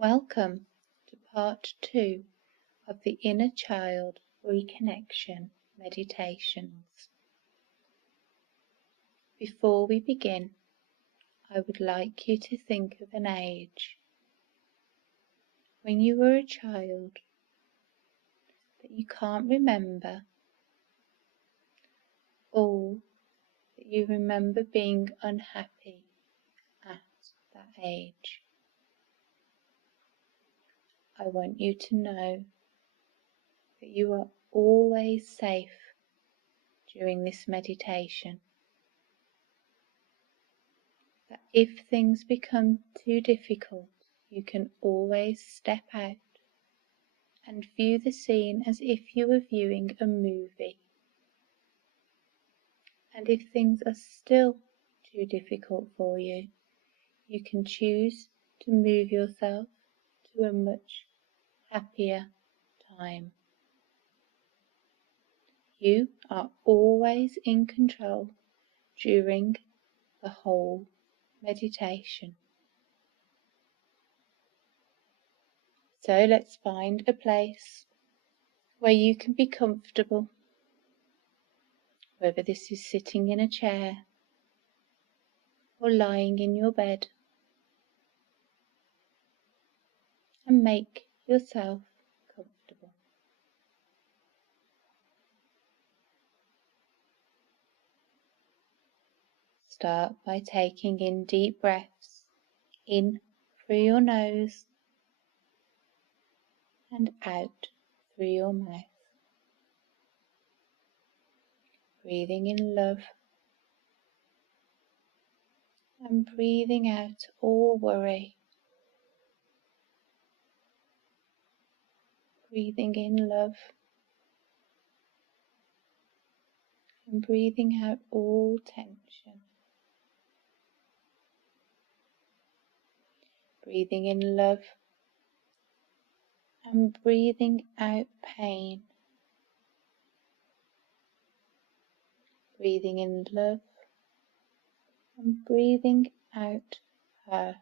Welcome to part 2 of the Inner Child Reconnection meditations. Before we begin, I would like you to think of an age when you were a child that you can't remember, or that you remember being unhappy at that age. I want you to know that you are always safe during this meditation. That if things become too difficult, you can always step out and view the scene as if you were viewing a movie. And if things are still too difficult for you, you can choose to move yourself to a much happier time. You are always in control during the whole meditation. So let's find a place where you can be comfortable, whether this is sitting in a chair or lying in your bed, and make yourself comfortable. Start by taking in deep breaths in through your nose and out through your mouth. Breathing in love and breathing out all worry. Breathing in love and breathing out all tension. Breathing in love and breathing out pain. Breathing in love and breathing out hurt.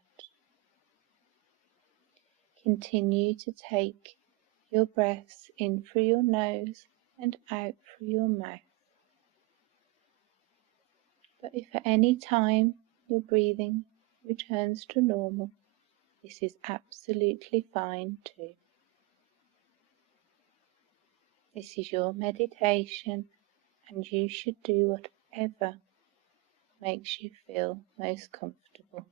Continue to take your breaths in through your nose and out through your mouth. But if at any time your breathing returns to normal, this is absolutely fine too. This is your meditation, and you should do whatever makes you feel most comfortable.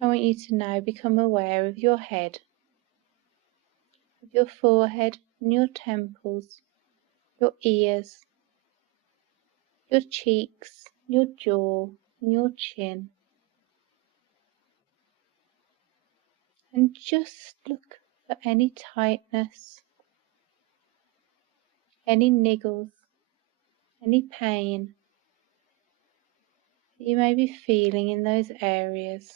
I want you to now become aware of your head, of your forehead and your temples, your ears, your cheeks, your jaw and your chin. And just look for any tightness, any niggles, any pain that you may be feeling in those areas.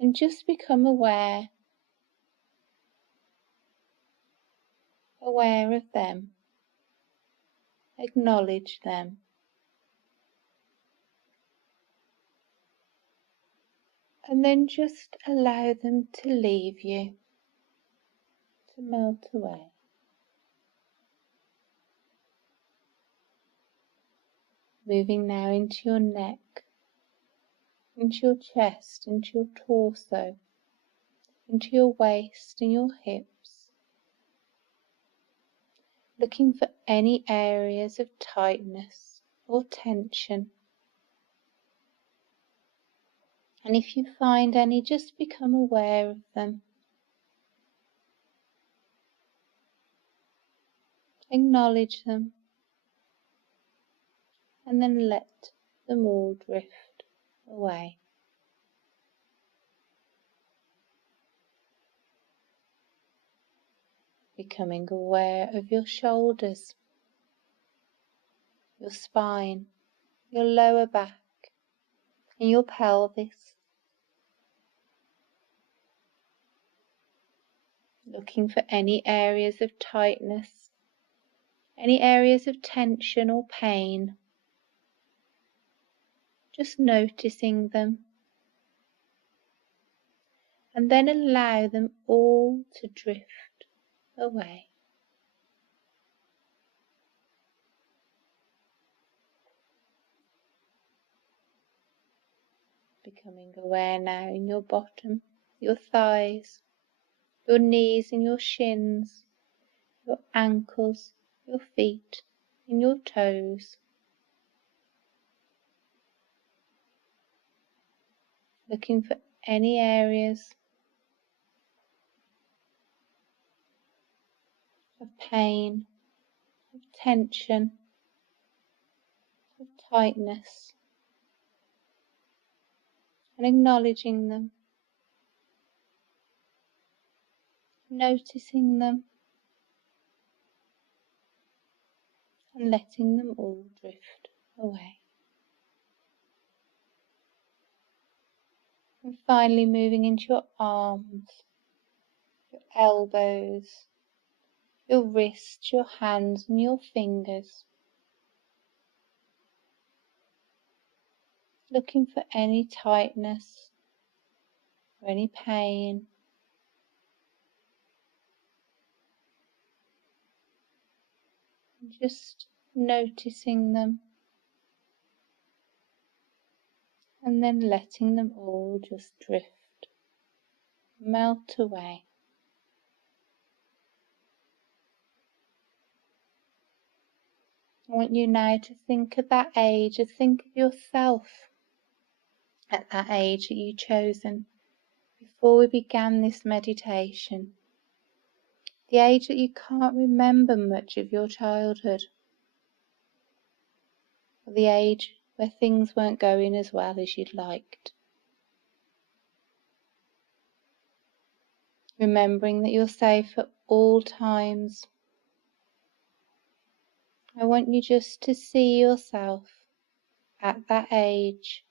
And just become aware of them. Acknowledge them. And then just allow them to leave you, to melt away. Moving now into your neck, into your chest, into your torso, into your waist and your hips. Looking for any areas of tightness or tension. And if you find any, just become aware of them. Acknowledge them. And then let them all drift away. Becoming aware of your shoulders, your spine, your lower back, and your pelvis. Looking for any areas of tightness, any areas of tension or pain. just noticing them, and then allow them all to drift away. Becoming aware now in your bottom, your thighs, your knees and your shins, your ankles, your feet and your toes. Looking for any areas of pain, of tension, of tightness, and acknowledging them, noticing them, and letting them all drift away. And finally moving into your arms, your elbows, your wrists, your hands and your fingers. Looking for any tightness or any pain. And just noticing them. And then letting them all just drift, melt away. I want you now to think of that age, to think of yourself at that age that you'd chosen before we began this meditation. The age that you can't remember much of your childhood, or the age where things weren't going as well as you'd liked. Remembering that you're safe at all times. I want you just to see yourself at that age,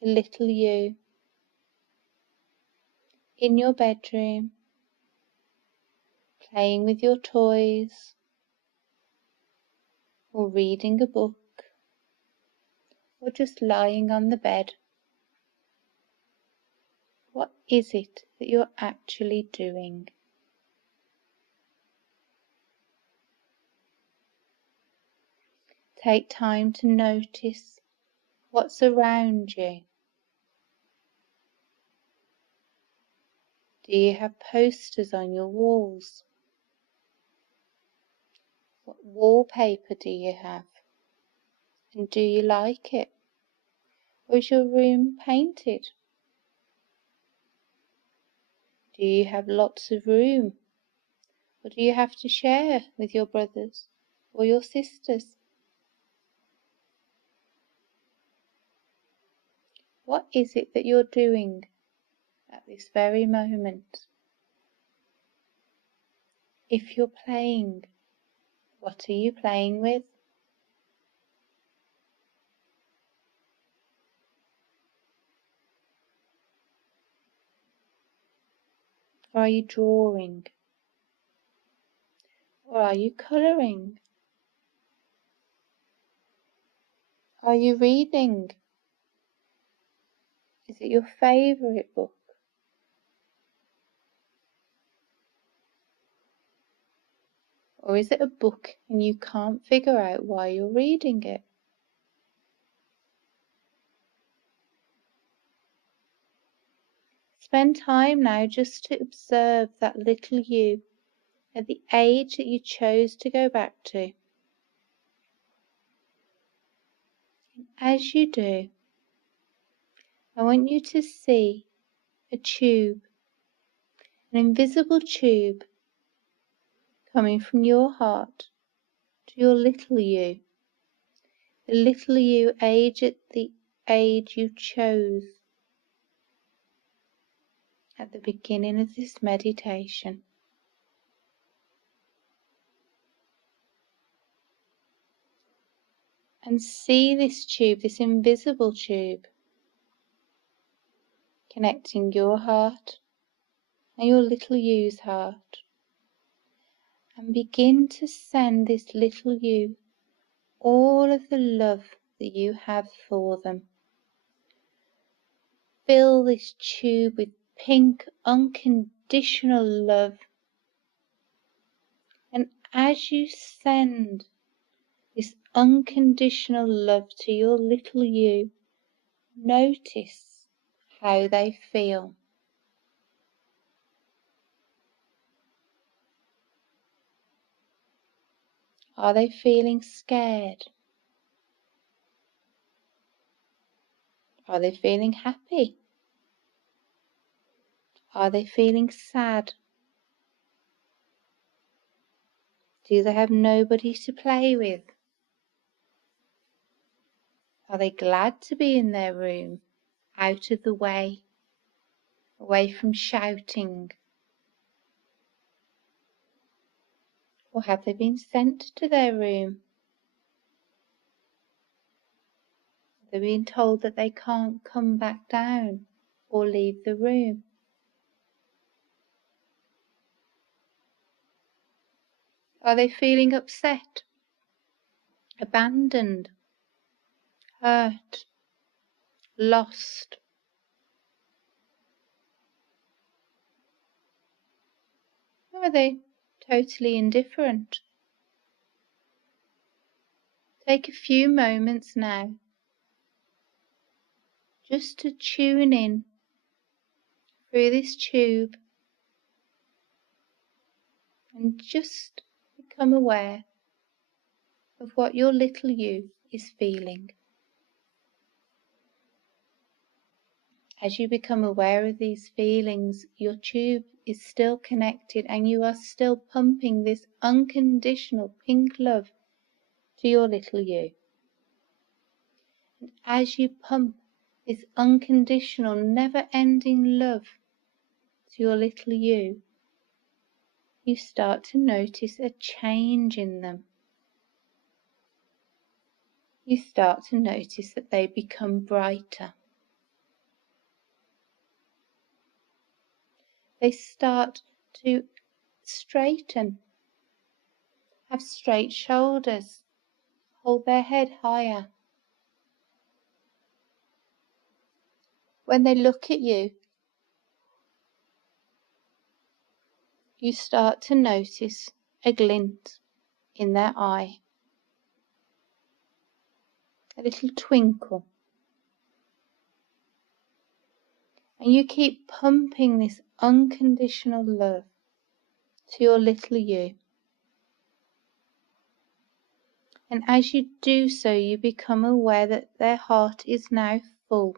the little you, in your bedroom, playing with your toys, or reading a book, or just lying on the bed. What is it that you're actually doing? Take time to notice what's around you. Do you have posters on your walls? What wallpaper do you have? And do you like it? Or is your room painted? Do you have lots of room? Or do you have to share with your brothers or your sisters? What is it that you're doing at this very moment? If you're playing, what are you playing with? Or are you drawing? Or are you colouring? Are you reading? Is it your favourite book? Or is it a book and you can't figure out why you're reading it? Spend time now just to observe that little you at the age that you chose to go back to. And as you do, I want you to see a tube, an invisible tube, coming from your heart to your little you, the little you age at the age you chose at the beginning of this meditation. And see this tube, this invisible tube, connecting your heart and your little you's heart. And begin to send this little you all of the love that you have for them. Fill this tube with pink, unconditional love. And as you send this unconditional love to your little you, notice how they feel. Are they feeling scared? Are they feeling happy? Are they feeling sad? Do they have nobody to play with? Are they glad to be in their room, out of the way, away from shouting? Or have they been sent to their room? They've been told that they can't come back down or leave the room. Are they feeling upset, abandoned, hurt, lost? Or are they totally indifferent? Take a few moments now just to tune in through this tube and just become aware of what your little you is feeling. As you become aware of these feelings, your tube is still connected and you are still pumping this unconditional pink love to your little you. And as you pump this unconditional, never-ending love to your little you, you start to notice a change in them. You start to notice that they become brighter. They start to straighten, have straight shoulders, hold their head higher. When they look at you, you start to notice a glint in their eye, a little twinkle. And you keep pumping this unconditional love to your little you. And as you do so, you become aware that their heart is now full.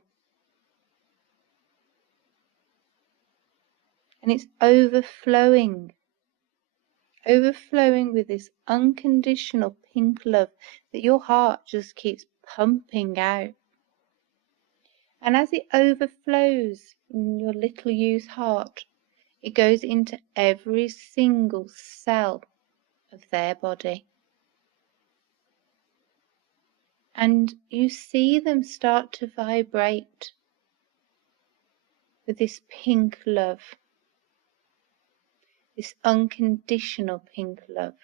And it's overflowing with this unconditional pink love that your heart just keeps pumping out. And as it overflows in your little you's heart, it goes into every single cell of their body. And you see them start to vibrate with this pink love, this unconditional pink love.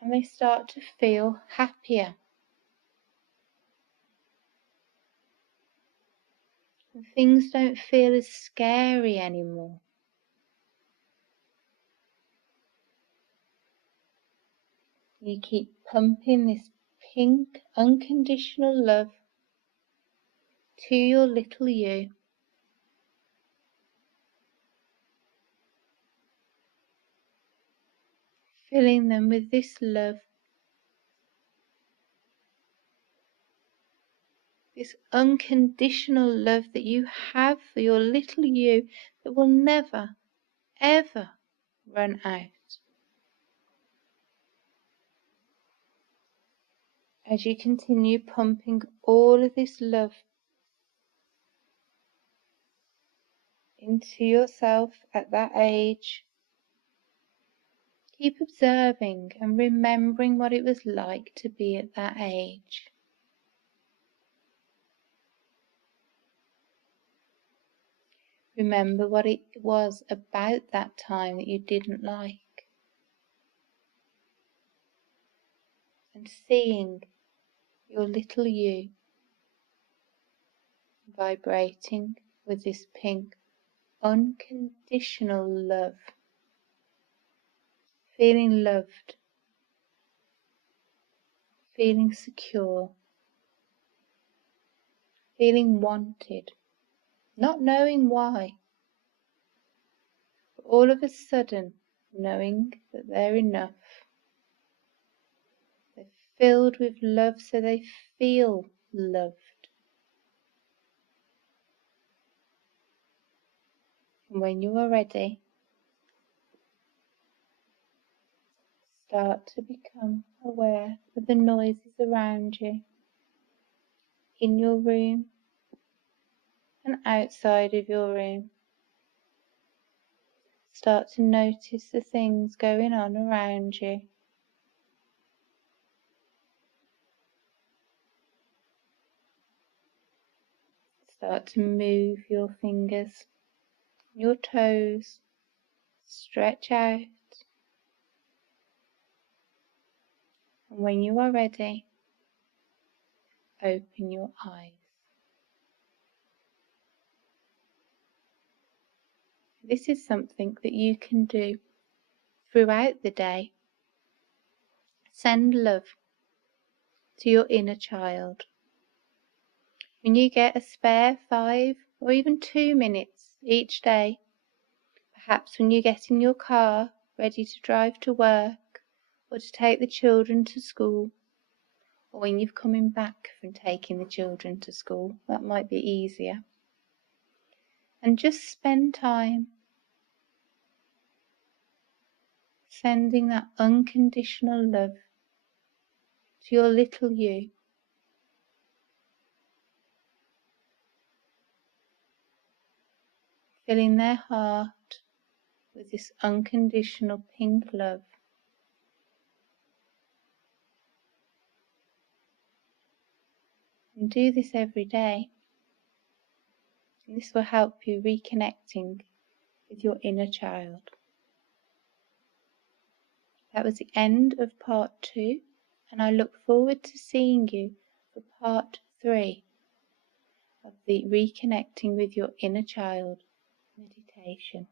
And they start to feel happier. And things don't feel as scary anymore. You keep pumping this pink, unconditional love to your little you. Filling them with this love, this unconditional love that you have for your little you that will never, ever run out. As you continue pumping all of this love into yourself at that age, keep observing and remembering what it was like to be at that age. Remember what it was about that time that you didn't like. and seeing your little you vibrating with this pink unconditional love, feeling loved, feeling secure, feeling wanted, not knowing why, but all of a sudden knowing that they're enough. They're filled with love, so they feel loved. And when you are ready, start to become aware of the noises around you, in your room and outside of your room. Start to notice the things going on around you. Start to move your fingers, your toes, stretch out. And when you are ready, open your eyes. This is something that you can do throughout the day. Send love to your inner child. When you get a spare 5 or even 2 minutes each day, perhaps when you get in your car ready to drive to work or to take the children to school, or when you're coming back from taking the children to school, that might be easier. And just spend time sending that unconditional love to your little you. Filling their heart with this unconditional pink love. And do this every day. And this will help you reconnecting with your inner child. That was the end of part 2, and I look forward to seeing you for part 3 of the Reconnecting with Your Inner Child meditation.